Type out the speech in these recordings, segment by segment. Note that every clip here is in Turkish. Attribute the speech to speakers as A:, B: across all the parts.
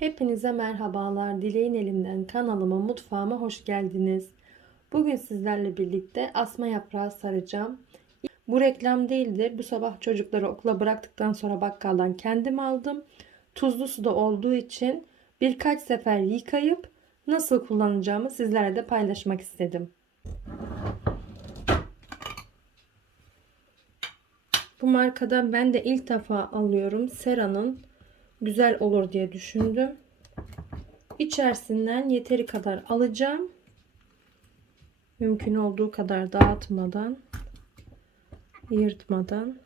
A: Hepinize merhabalar. Dileğin elinden kanalıma, mutfağıma hoş geldiniz. Bugün sizlerle birlikte asma yaprağı saracağım. Bu reklam değildir. Bu sabah çocukları okula bıraktıktan sonra bakkaldan kendim aldım. Tuzlu suda olduğu için birkaç sefer yıkayıp nasıl kullanacağımı sizlerle de paylaşmak istedim. Bu markadan ben de ilk defa alıyorum. Sera'nın güzel olur diye düşündüm. İçerisinden yeteri kadar alacağım. Mümkün olduğu kadar dağıtmadan, yırtmadan.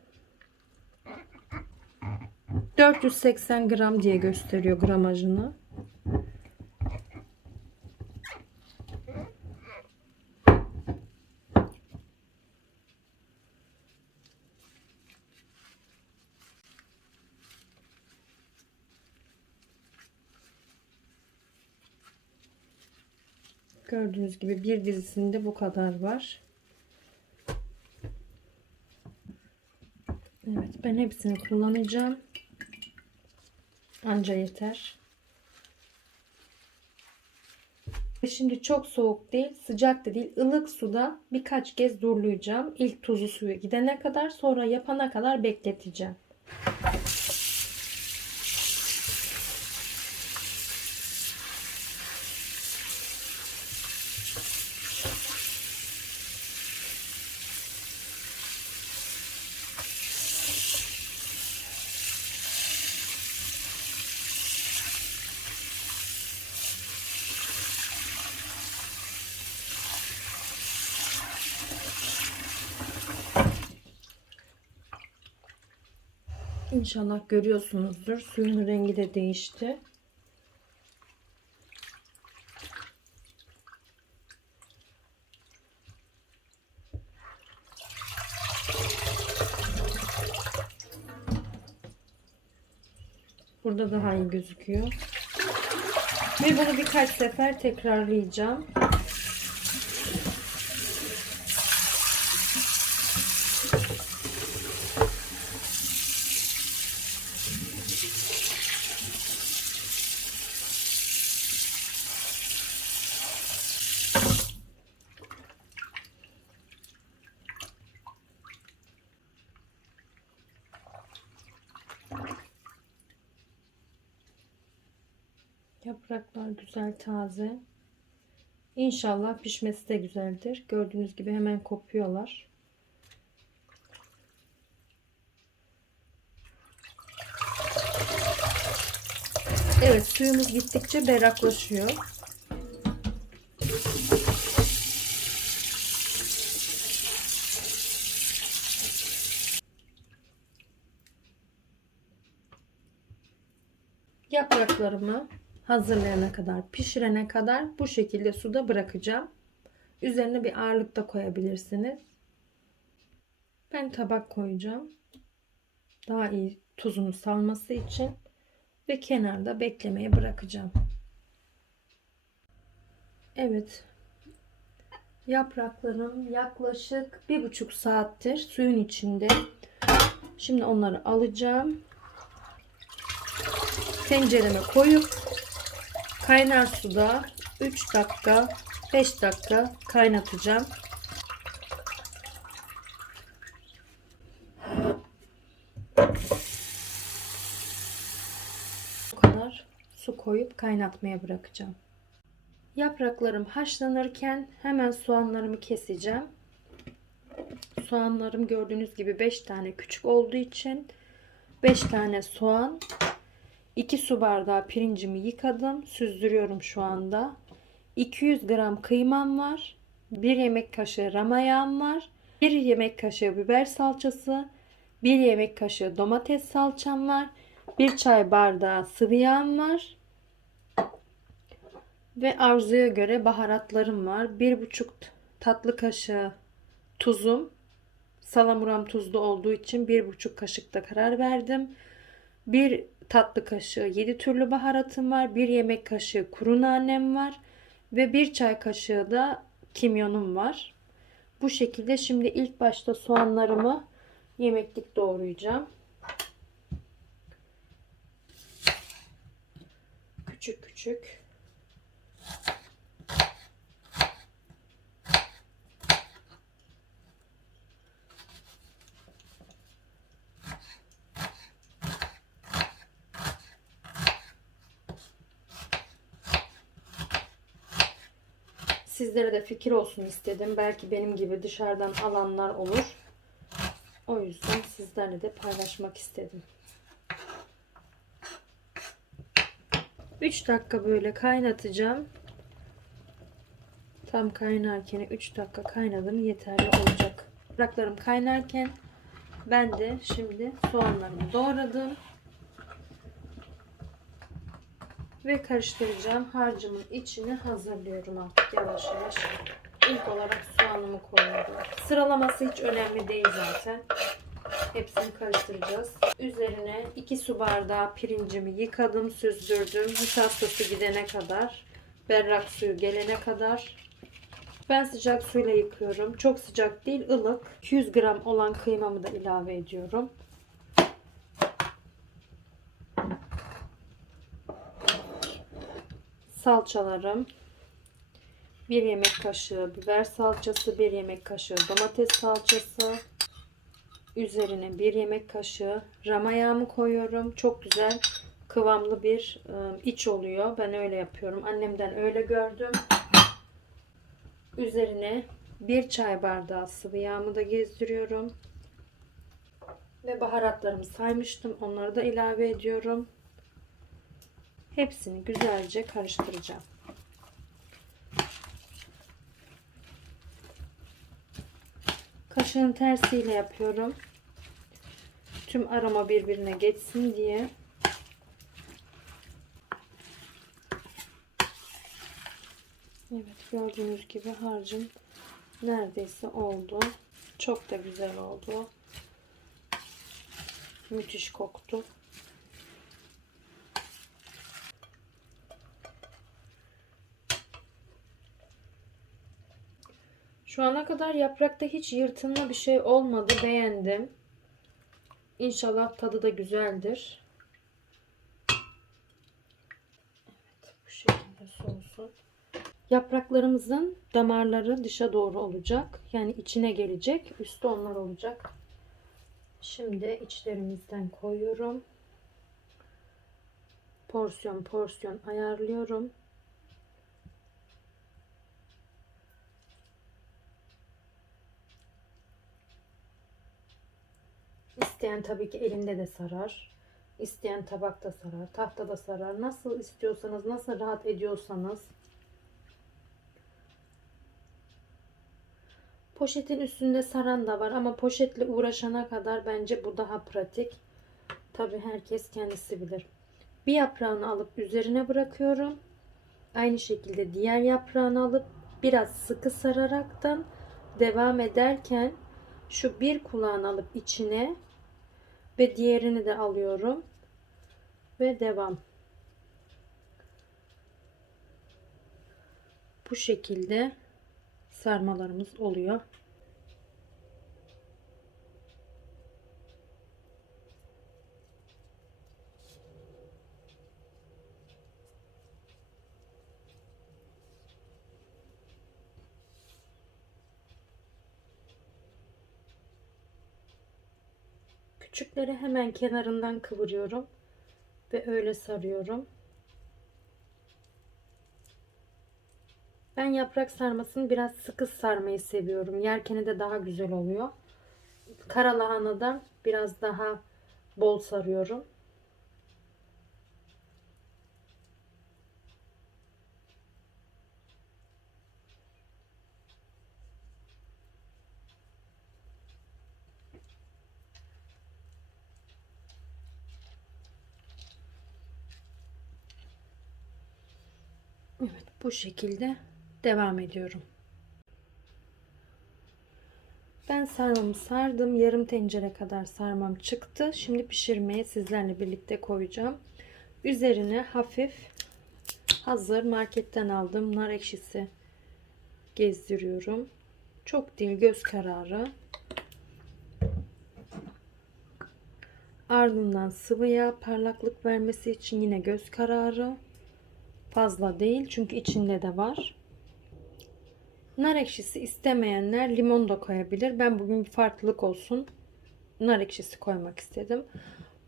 A: 480 gram diye gösteriyor gramajını. Gördüğünüz gibi bir dizisinde bu kadar var. Evet ben hepsini kullanacağım. Anca yeter. Şimdi çok soğuk değil, sıcak da değil, ılık suda birkaç kez durlayacağım. İlk tuzu suyu gidene kadar, sonra yapana kadar bekleteceğim. İnşallah görüyorsunuzdur. Suyun rengi de değişti. Burada daha iyi gözüküyor. Ve bunu birkaç sefer tekrarlayacağım. Yapraklar güzel taze. İnşallah pişmesi de güzeldir. Gördüğünüz gibi hemen kopuyorlar. Evet suyumuz gittikçe berraklaşıyor. Yapraklarımı hazırlayana kadar, pişirene kadar bu şekilde suda bırakacağım. Üzerine bir ağırlık da koyabilirsiniz. Ben tabak koyacağım. Daha iyi tuzunu salması için ve kenarda beklemeye bırakacağım. Evet. Yapraklarım yaklaşık bir buçuk saattir suyun içinde. Şimdi onları alacağım. Tencereme koyup kaynar suda 3 dakika 5 dakika kaynatacağım. Bu kadar su koyup kaynatmaya bırakacağım. Yapraklarım haşlanırken hemen soğanlarımı keseceğim. Soğanlarım gördüğünüz gibi 5 tane küçük olduğu için 5 tane soğan 2 su bardağı pirincimi yıkadım. Süzdürüyorum şu anda. 200 gram kıymam var. 1 yemek kaşığı ramayağım var. 1 yemek kaşığı biber salçası. 1 yemek kaşığı domates salçam var. 1 çay bardağı sıvı yağım var. Ve arzuya göre baharatlarım var. 1,5 tatlı kaşığı tuzum. Salamuram tuzlu olduğu için 1,5 kaşıkta karar verdim. 1 tatlı kaşığı 7 türlü baharatım var. 1 yemek kaşığı kuru nanem var. Ve 1 çay kaşığı da kimyonum var. Bu şekilde şimdi ilk başta soğanlarımı yemeklik doğrayacağım. Küçük küçük. Sizlere de fikir olsun istedim. Belki benim gibi dışarıdan alanlar olur. O yüzden sizlerle de paylaşmak istedim. 3 dakika böyle kaynatacağım. Tam kaynarken 3 dakika kaynadım yeterli olacak. Yapraklarım kaynarken ben de şimdi soğanlarımı doğradım. Ve karıştıracağım. Harcımın içini hazırlıyorum artık yavaş yavaş. İlk olarak soğanımı koyuyorum. Sıralaması hiç önemli değil zaten. Hepsini karıştıracağız. Üzerine 2 su bardağı pirincimi yıkadım, süzdürdüm. Nişastası gidene kadar, berrak suyu gelene kadar. Ben sıcak suyla yıkıyorum. Çok sıcak değil, ılık. 200 gram olan kıymamı da ilave ediyorum. Salçalarım. 1 yemek kaşığı biber salçası, 1 yemek kaşığı domates salçası, Üzerine bir yemek kaşığı rama yağımı koyuyorum. Çok güzel kıvamlı bir ıı, iç oluyor. Ben öyle yapıyorum. Annemden öyle gördüm. Üzerine bir çay bardağı sıvı yağımı da gezdiriyorum. Ve baharatlarımı saymıştım. Onları da ilave ediyorum. Hepsini güzelce karıştıracağım. Kaşığın tersiyle yapıyorum. Tüm aroma birbirine geçsin diye. Evet gördüğünüz gibi harcım neredeyse oldu. Çok da güzel oldu. Müthiş koktu. Şu ana kadar yaprakta hiç yırtılma bir şey olmadı. Beğendim. İnşallah tadı da güzeldir. Evet bu şekilde soğusun. Yapraklarımızın damarları dışa doğru olacak. Yani içine gelecek. Üstü onlar olacak. Şimdi içlerimizden koyuyorum. Porsiyon porsiyon ayarlıyorum. İsteyen tabii ki elinde de sarar. İsteyen tabakta sarar, tahtada sarar. Nasıl istiyorsanız, nasıl rahat ediyorsanız. Poşetin üstünde saran da var ama poşetle uğraşana kadar bence bu daha pratik. Tabii herkes kendisi bilir. Bir yaprağını alıp üzerine bırakıyorum. Aynı şekilde diğer yaprağını alıp biraz sıkı sararaktan devam ederken şu bir kulağını alıp içine ve diğerini de alıyorum. Ve devam. Bu şekilde sarmalarımız oluyor Küçükleri hemen kenarından kıvırıyorum ve öyle sarıyorum. Ben yaprak sarmasını biraz sıkı sarmayı seviyorum. Yerkeni de daha güzel oluyor. Kara lahanadan biraz daha bol sarıyorum. Evet bu şekilde devam ediyorum. Ben sarmamı sardım. Yarım tencere kadar sarmam çıktı. Şimdi pişirmeye sizlerle birlikte koyacağım. Üzerine hafif hazır marketten aldığım nar ekşisi gezdiriyorum. Çok değil göz kararı. Ardından sıvı yağ parlaklık vermesi için yine göz kararı. Fazla değil çünkü içinde de var. Nar ekşisi istemeyenler limon da koyabilir. Ben bugün bir farklılık olsun. Nar ekşisi koymak istedim.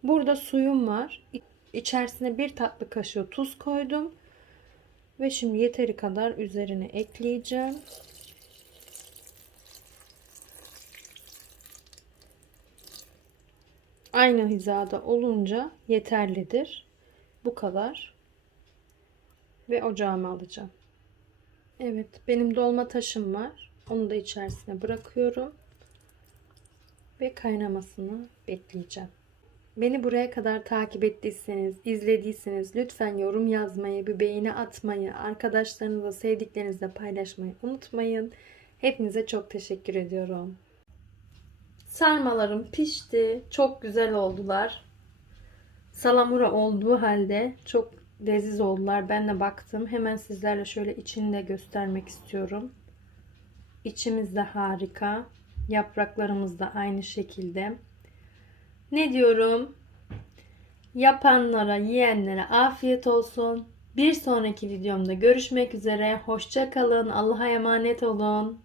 A: Burada suyum var. İçerisine bir tatlı kaşığı tuz koydum. Ve şimdi yeteri kadar üzerine ekleyeceğim. Aynı hizada olunca yeterlidir. Bu kadar. Ve ocağıma alacağım. Evet, benim dolma taşım var. Onu da içerisine bırakıyorum. Ve kaynamasını bekleyeceğim. Beni buraya kadar takip ettiyseniz, izlediyseniz lütfen yorum yazmayı, bir beğeni atmayı, arkadaşlarınızla, sevdiklerinizle paylaşmayı unutmayın. Hepinize çok teşekkür ediyorum. Sarmalarım pişti. Çok güzel oldular. Salamura olduğu halde çok leziz oldular. Ben de baktım. Hemen sizlerle şöyle içini de göstermek istiyorum. İçimiz de harika. Yapraklarımız da aynı şekilde. Ne diyorum? Yapanlara, yiyenlere afiyet olsun. Bir sonraki videomda görüşmek üzere. Hoşça kalın. Allah'a emanet olun.